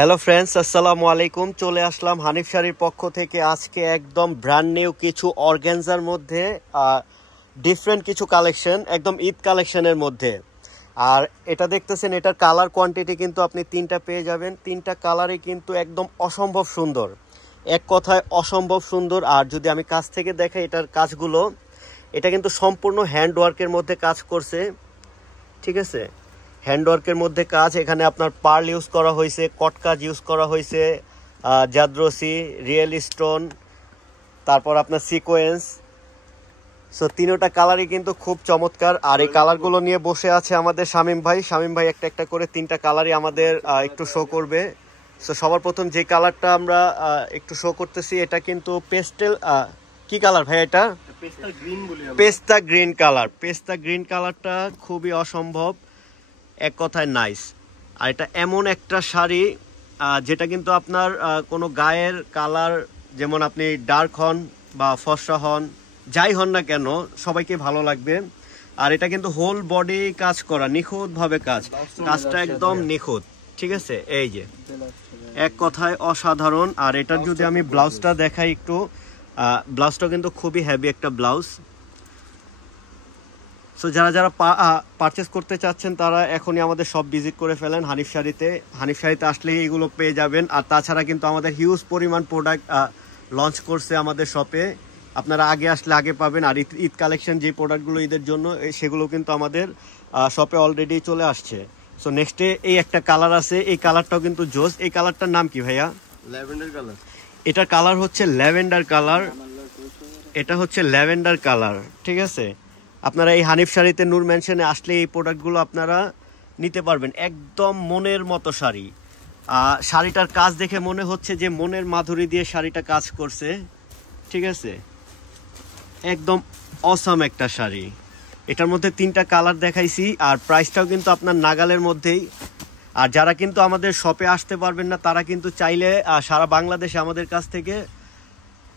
Hello friends, আসসালামু আলাইকুম। চলে আসলাম হানিফ শাড়ির পক্ষ থেকে আজকে একদম ব্র্যান্ড নিউ কিছু অর্গানজার মধ্যে ডিফারেন্ট কিছু কালেকশন, একদম ঈদ কালেকশনের মধ্যে। আর এটা দেখতেছেন, এটার কালার কোয়ান্টিটি কিন্তু আপনি তিনটা পেয়ে যাবেন। তিনটা কালারই কিন্তু একদম অসম্ভব সুন্দর, এক কথায় অসম্ভব সুন্দর। আর যদি আমি কাছ থেকে দেখাই এটার কাজগুলো, এটা কিন্তু সম্পূর্ণ হ্যান্ডওয়ার্কের মধ্যে কাজ করছে, ঠিক আছে? হ্যান্ডওয়ার্কের মধ্যে কাজ। এখানে আপনার পার্ল ইউজ করা হয়েছে, কটকাজ ইউজ করা হয়েছে, জাদ্রসি, রিয়েল স্টোন, তারপর আপনার সিকোয়েন্স। সো তিনোটা কালারই কিন্তু খুব চমৎকার। আর এই কালারগুলো নিয়ে বসে আছে আমাদের শামীম ভাই। শামীম ভাই একটা একটা করে তিনটা কালারই আমাদের একটু শো করবে। সো সবার প্রথম যে কালারটা আমরা একটু শো করতেছি, এটা কিন্তু পেস্টেল, কি কালার ভাই? এটা পেস্তা গ্রিন কালার। পেস্তা গ্রিন কালারটা খুবই অসম্ভব, এক কথায় নাইস। আর এটা এমন একটা শাড়ি যেটা কিন্তু আপনার কোনো গায়ের কালার, যেমন আপনি ডার্ক হন বা ফর্সা হন, যাই হন না কেন, সবাইকে ভালো লাগবে। আর এটা কিন্তু হোল বডি কাজ করা, নিখুঁতভাবে কাজটা একদম নিখুঁত, ঠিক আছে? এই যে এক কথায় অসাধারণ। আর এটার যদি আমি ব্লাউজটা দেখাই একটু, ব্লাউজটা কিন্তু খুবই হেভি একটা ব্লাউজ। সো যারা যারা পারচেস করতে চাচ্ছেন তারা এখনই আমাদের শপ ভিজিট করে ফেলেন হানিফ শাড়িতে। হানিফ শাড়িতে আসলেই এগুলো পেয়ে যাবেন। আর তাছাড়া কিন্তু আমাদের হিউজ পরিমাণ প্রোডাক্ট লঞ্চ করছে আমাদের শপে, আপনারা আগে আসলে আগে পাবেন। আর ঈদ কালেকশন যে প্রোডাক্টগুলো ঈদের জন্য, সেগুলো কিন্তু আমাদের শপে অলরেডি চলে আসছে। সো নেক্সটে এই একটা কালার আছে, এই কালারটাও কিন্তু জোস। এই কালারটার নাম কি ভাইয়া? Lavender colour. এটার কালার হচ্ছে ল্যাভেন্ডার কালার। এটা হচ্ছে ল্যাভেন্ডার কালার, ঠিক আছে? আপনারা এই হানিফ শাড়িতে নূর মেনশনে আসলে এই প্রোডাক্টগুলো আপনারা নিতে পারবেন। একদম মনের মতো শাড়ি। শাড়িটার কাজ দেখে মনে হচ্ছে যে মনের মাধুরী দিয়ে শাড়িটা কাজ করছে, ঠিক আছে? একদম অসাম একটা শাড়ি। এটার মধ্যে তিনটা কালার দেখাইছি, আর প্রাইসটাও কিন্তু আপনার নাগালের মধ্যেই। আর যারা কিন্তু আমাদের শপে আসতে পারবেন না, তারা কিন্তু চাইলে সারা বাংলাদেশে আমাদের কাছ থেকে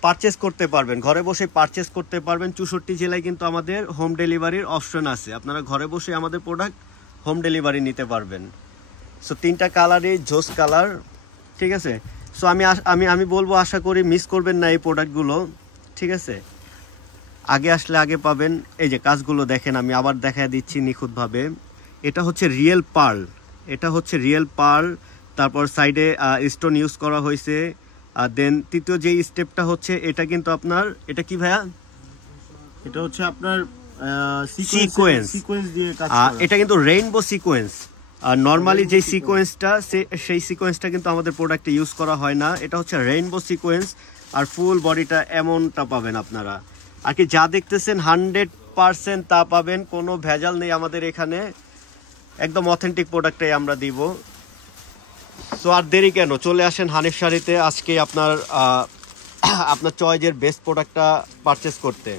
পারচেস করতে পারবেন, ঘরে বসে পারচেস করতে পারবেন। 64 জেলায় কিন্তু আমাদের হোম ডেলিভারির অপশন আছে, আপনারা ঘরে বসে আমাদের প্রোডাক্ট হোম ডেলিভারি নিতে পারবেন। সো তিনটা কালারই জোস কালার, ঠিক আছে? সো আমি বলবো, আশা করি মিস করবেন না এই প্রোডাক্টগুলো, ঠিক আছে? আগে আসলে আগে পাবেন। এই যে কাজগুলো দেখেন, আমি আবার দেখা দিচ্ছি নিখুঁতভাবে। এটা হচ্ছে রিয়েল পার্ল, এটা হচ্ছে রিয়েল পার্ল। তারপর সাইডে স্টোন ইউজ করা হয়েছে। দেন তৃতীয় যে স্টেপটা হচ্ছে, এটা কিন্তু আপনার, এটা কি ভাইয়া? এটা হচ্ছে আপনার সিকোয়েন্স দিয়ে কাজ করা। এটা কিন্তু রেইনবো সিকোয়েন্স। আর নর্মালি যে সিকোয়েন্সটা, সেই সিকোয়েন্সটা কিন্তু আমাদের প্রোডাক্টে ইউজ করা হয় না। এটা হচ্ছে রেইনবো সিকোয়েন্স। আর ফুল বডিটা এমনটা পাবেন আপনারা। আর কি যা দেখতেছেন 100% তা পাবেন, কোনো ভেজাল নেই আমাদের এখানে। একদম অথেন্টিক প্রোডাক্টটাই আমরা দিব। সো আর দেরি কেন, চলে আসেন হানিফ শাড়িতে আজকে আপনার চয়েজের বেস্ট প্রোডাক্টটা পারচেস করতে।